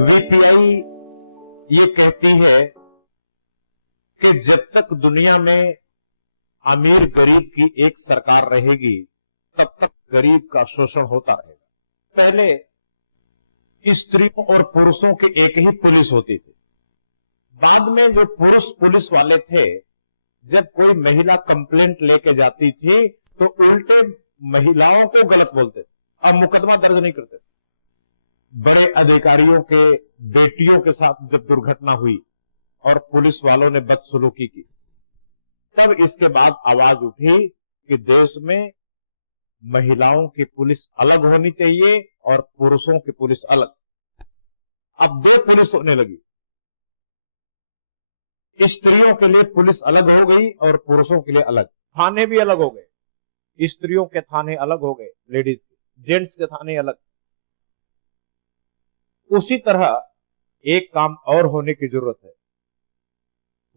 VPI ये कहती है कि जब तक दुनिया में अमीर गरीब की एक सरकार रहेगी तब तक गरीब का शोषण होता रहेगा। पहले स्त्रियों और पुरुषों की एक ही पुलिस होती थी। बाद में जो पुरुष पुलिस वाले थे, जब कोई महिला कंप्लेंट लेके जाती थी तो उल्टे महिलाओं को गलत बोलते थे, अब मुकदमा दर्ज नहीं करते। बड़े अधिकारियों के बेटियों के साथ जब दुर्घटना हुई और पुलिस वालों ने बदसलूकी की, तब इसके बाद आवाज उठी कि देश में महिलाओं की पुलिस अलग होनी चाहिए और पुरुषों की पुलिस अलग। अब दो पुलिस होने लगी, स्त्रियों के लिए पुलिस अलग हो गई और पुरुषों के लिए अलग। थाने भी अलग हो गए, स्त्रियों के थाने अलग हो गए, लेडीज के, जेंट्स के थाने अलग। उसी तरह एक काम और होने की जरूरत है,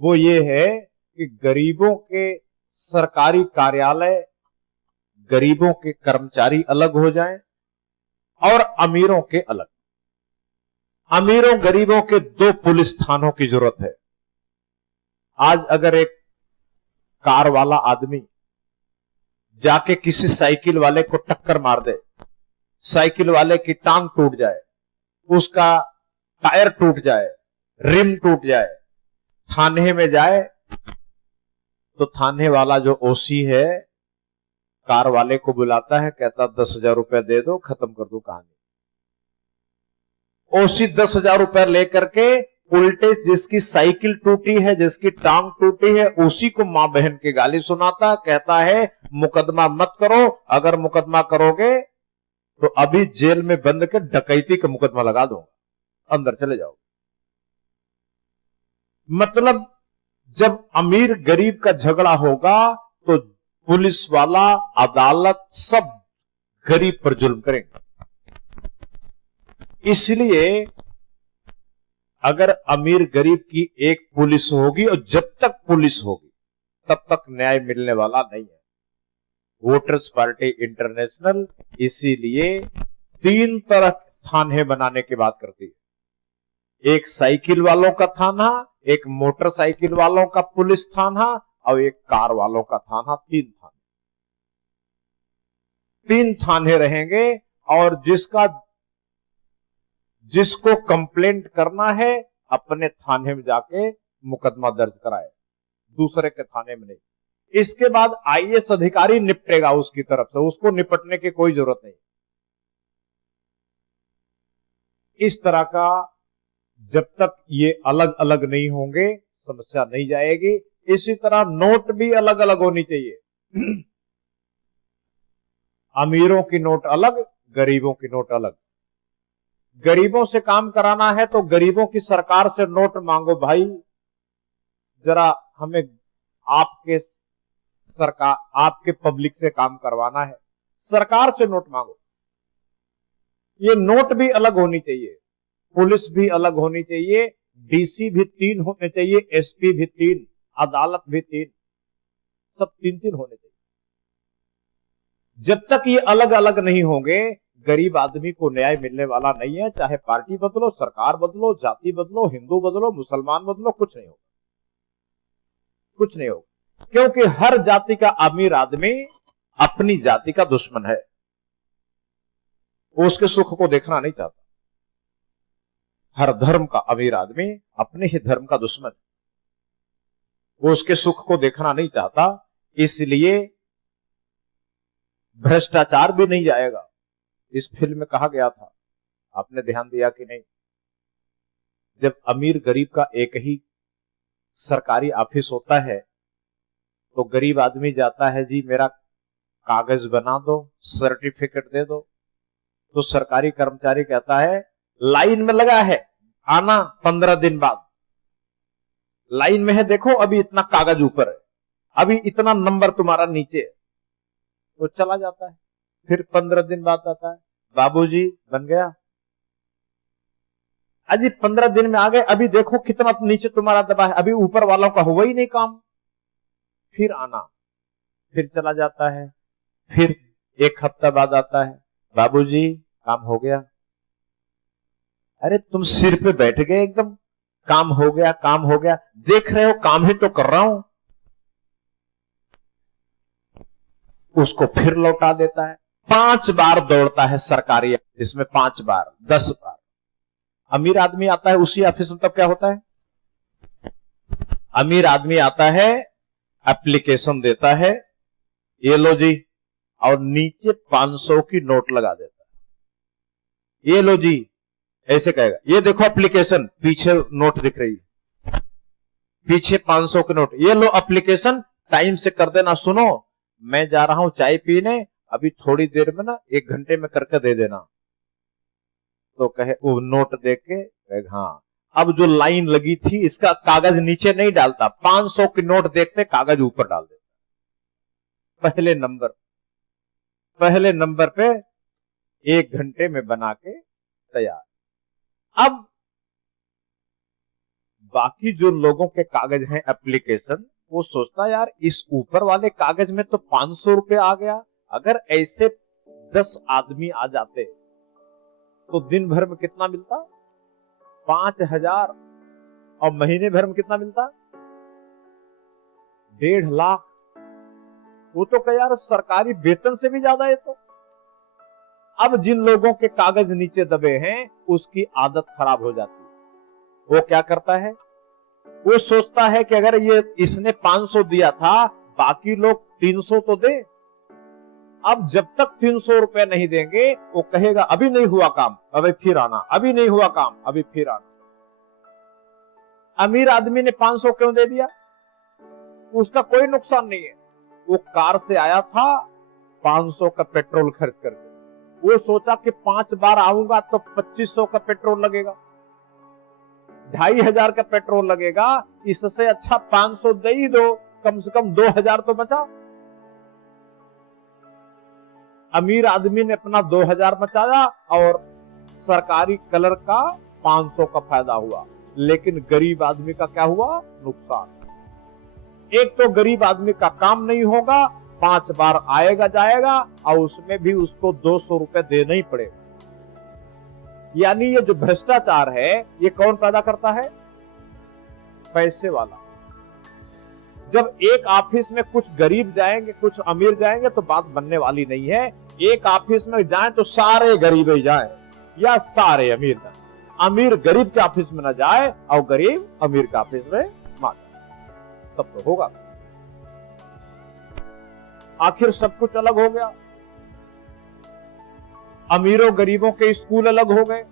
वो ये है कि गरीबों के सरकारी कार्यालय, गरीबों के कर्मचारी अलग हो जाएं और अमीरों के अलग। अमीरों गरीबों के दो पुलिस थानों की जरूरत है। आज अगर एक कार वाला आदमी जाके किसी साइकिल वाले को टक्कर मार दे, साइकिल वाले की टांग टूट जाए, उसका टायर टूट जाए, रिम टूट जाए, थाने में जाए तो थाने वाला जो ओसी है कार वाले को बुलाता है, कहता 10,000 रुपया दे दो, खत्म कर दो कहानी। ओसी 10,000 रुपया लेकर के उल्टे जिसकी साइकिल टूटी है, जिसकी टांग टूटी है, उसी को मां बहन की गाली सुनाता, कहता है मुकदमा मत करो, अगर मुकदमा करोगे तो अभी जेल में बंद कर डकैती का मुकदमा लगा दूंगा, अंदर चले जाओ। मतलब जब अमीर गरीब का झगड़ा होगा तो पुलिस वाला, अदालत सब गरीब पर जुल्म करेंगे। इसलिए अगर अमीर गरीब की एक पुलिस होगी और जब तक पुलिस होगी तब तक न्याय मिलने वाला नहीं है। वोटर्स पार्टी इंटरनेशनल इसीलिए 3 तरह थाने बनाने की बात करती है। एक साइकिल वालों का थाना, एक मोटरसाइकिल वालों का पुलिस थाना और एक कार वालों का थाना। 3 थाने, 3 थाने रहेंगे और जिसको कंप्लेंट करना है अपने थाने में जाके मुकदमा दर्ज कराए, दूसरे के थाने में नहीं। इसके बाद आईएएस अधिकारी निपटेगा उसकी तरफ से, उसको निपटने की कोई जरूरत नहीं। इस तरह का जब तक ये अलग अलग नहीं होंगे समस्या नहीं जाएगी। इसी तरह नोट भी अलग अलग होनी चाहिए। अमीरों की नोट अलग, गरीबों की नोट अलग। गरीबों से काम कराना है तो गरीबों की सरकार से नोट मांगो, भाई जरा हमें आपके पब्लिक से काम करवाना है, सरकार से नोट मांगो। ये नोट भी अलग होनी चाहिए, पुलिस भी अलग होनी चाहिए, डीसी भी 3 होने चाहिए, एसपी भी 3, अदालत भी 3, सब 3-3 होने चाहिए। जब तक ये अलग अलग नहीं होंगे गरीब आदमी को न्याय मिलने वाला नहीं है। चाहे पार्टी बदलो, सरकार बदलो, जाति बदलो, हिंदू बदलो, मुसलमान बदलो, कुछ नहीं होगा, कुछ नहीं होगा। क्योंकि हर जाति का अमीर आदमी अपनी जाति का दुश्मन है, वो उसके सुख को देखना नहीं चाहता। हर धर्म का अमीर आदमी अपने ही धर्म का दुश्मन है, वो उसके सुख को देखना नहीं चाहता। इसलिए भ्रष्टाचार भी नहीं जाएगा। इस फिल्म में कहा गया था, आपने ध्यान दिया कि नहीं, जब अमीर गरीब का एक ही सरकारी ऑफिस होता है तो गरीब आदमी जाता है, जी मेरा कागज बना दो, सर्टिफिकेट दे दो, तो सरकारी कर्मचारी कहता है लाइन में लगा है, आना 15 दिन बाद। लाइन में है, देखो अभी इतना कागज ऊपर है, अभी इतना नंबर तुम्हारा नीचे है, तो चला जाता है। फिर 15 दिन बाद आता है, बाबूजी बन गया, अजी 15 दिन में आ गए, अभी देखो कितना नीचे तुम्हारा दबा है, अभी ऊपर वालों का हुआ ही नहीं काम। फिर आना, फिर चला जाता है, फिर एक हफ्ता बाद आता है, बाबूजी काम हो गया। अरे तुम सिर पे बैठ गए एकदम, काम हो गया काम हो गया, देख रहे हो काम ही तो कर रहा हूं। उसको फिर लौटा देता है। 5 बार दौड़ता है सरकारी ऑफिस में, 5 बार 10 बार। अमीर आदमी आता है उसी ऑफिस में, तब क्या होता है, अमीर आदमी आता है, एप्लीकेशन देता है, ये लो जी, और नीचे 500 की नोट लगा देता है। ये लो जी, ऐसे कहेगा, ये देखो एप्लीकेशन, पीछे नोट दिख रही है, पीछे 500 की नोट, ये लो एप्लीकेशन, टाइम से कर देना। सुनो मैं जा रहा हूं चाय पीने, अभी थोड़ी देर में ना 1 घंटे में करके दे देना। तो कहे वो नोट देख के कहे हाँ। अब जो लाइन लगी थी इसका कागज नीचे नहीं डालता, 500 की नोट देखते कागज ऊपर डाल देता। पहले नंबर पे 1 घंटे में बना के तैयार। अब बाकी जो लोगों के कागज हैं एप्लीकेशन, वो सोचता यार इस ऊपर वाले कागज में तो 500 रुपए आ गया, अगर ऐसे 10 आदमी आ जाते तो दिन भर में कितना मिलता, 5000, और महीने भर में कितना मिलता, 1.5 लाख। वो तो क्या यार सरकारी वेतन से भी ज्यादा है। तो अब जिन लोगों के कागज नीचे दबे हैं उसकी आदत खराब हो जाती है। वो क्या करता है, वो सोचता है कि अगर ये इसने 500 दिया था, बाकी लोग 300 तो दे। अब जब तक 300 रुपए नहीं देंगे वो कहेगा अभी नहीं हुआ काम, अभी फिर आना, अभी नहीं हुआ काम, अभी फिर आना। अमीर आदमी ने 500 क्यों दे दिया, उसका कोई नुकसान नहीं है। वो कार से आया था 500 का पेट्रोल खर्च करके, वो सोचा कि 5 बार आऊंगा तो 2500 का पेट्रोल लगेगा, 2500 का पेट्रोल लगेगा, इससे अच्छा 500 दे ही दो, कम से कम 2000 तो बचा। अमीर आदमी ने अपना 2000 बचाया और सरकारी कलर का 500 का फायदा हुआ, लेकिन गरीब आदमी का क्या हुआ, नुकसान। एक तो गरीब आदमी का काम नहीं होगा, 5 बार आएगा जाएगा, और उसमें भी उसको 200 रुपए देना ही पड़ेगा। यानी ये जो भ्रष्टाचार है ये कौन पैदा करता है, पैसे वाला। जब एक ऑफिस में कुछ गरीब जाएंगे कुछ अमीर जाएंगे तो बात बनने वाली नहीं है। एक ऑफिस में जाए तो सारे गरीब ही जाए या सारे अमीर जाए, अमीर गरीब के ऑफिस में न जाए और गरीब अमीर के ऑफिस में ना जाए, तब तो होगा। आखिर सब कुछ अलग हो गया। अमीरों गरीबों के स्कूल अलग हो गए।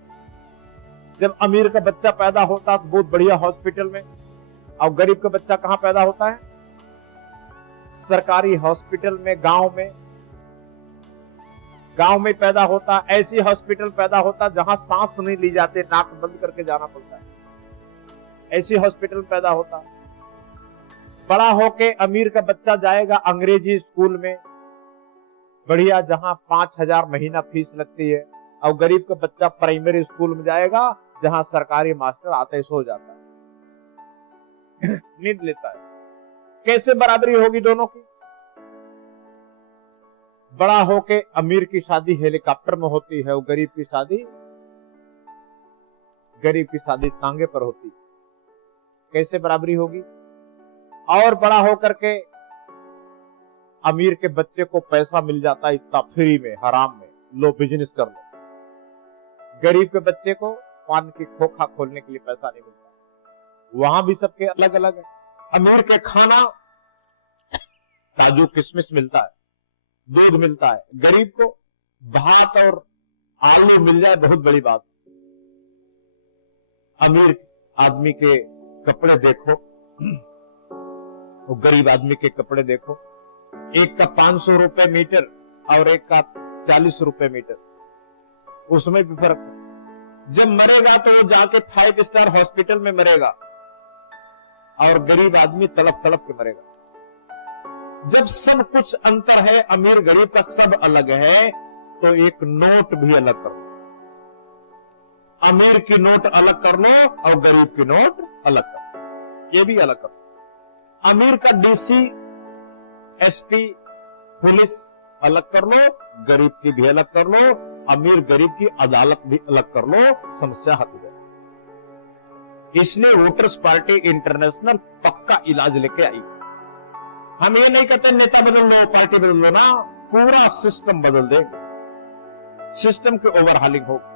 जब अमीर का बच्चा पैदा होता तो बहुत बढ़िया हॉस्पिटल में, और गरीब का बच्चा कहां पैदा होता है, सरकारी हॉस्पिटल में, गांव में पैदा होता। ऐसी हॉस्पिटल पैदा होता जहां सांस नहीं ली जाती, नाक बंद करके जाना पड़ता है, ऐसी हॉस्पिटल पैदा होता। बड़ा होके अमीर का बच्चा जाएगा अंग्रेजी स्कूल में, बढ़िया, जहां 5000 महीना फीस लगती है, और गरीब का बच्चा प्राइमरी स्कूल में जाएगा जहां सरकारी मास्टर आते ही सो जाता है नींद लेता है। कैसे बराबरी होगी दोनों की। बड़ा होके अमीर की शादी हेलीकॉप्टर में होती है और गरीब की शादी तांगे पर होती है। कैसे बराबरी होगी। और बड़ा होकर के अमीर के बच्चे को पैसा मिल जाता है इतना फ्री में, हराम में, लो बिजनेस कर लो। गरीब के बच्चे को पान की खोखा खोलने के लिए पैसा नहीं मिलता। वहां भी सबके अलग अलग है। अमीर के खाना काजू किशमिश मिलता है, दूध मिलता है। गरीब को भात और आलू मिल जाए बहुत बड़ी बात। अमीर आदमी के कपड़े देखो, वो गरीब आदमी के कपड़े देखो। एक का 500 रुपए मीटर और एक का 40 रुपए मीटर, उसमें भी फर्क है। जब मरेगा तो वो जाके 5 स्टार हॉस्पिटल में मरेगा और गरीब आदमी तड़प तड़प के मरेगा। जब सब कुछ अंतर है, अमीर गरीब का सब अलग है, तो एक नोट भी अलग कर लो। अमीर की नोट अलग कर लो और गरीब की नोट अलग कर लो, ये भी अलग कर लो। अमीर का डीसी, एसपी, पुलिस अलग कर लो, गरीब की भी अलग कर लो, अमीर गरीब की अदालत भी अलग कर लो, समस्या हल हो जाए। इसलिए वोटर्स पार्टी इंटरनेशनल पक्का इलाज लेके आई। हम ये नहीं कहते नेता बदल लो, पार्टी बदल लो ना, पूरा सिस्टम बदल देंगे, सिस्टम की ओवरहालिंग होगी।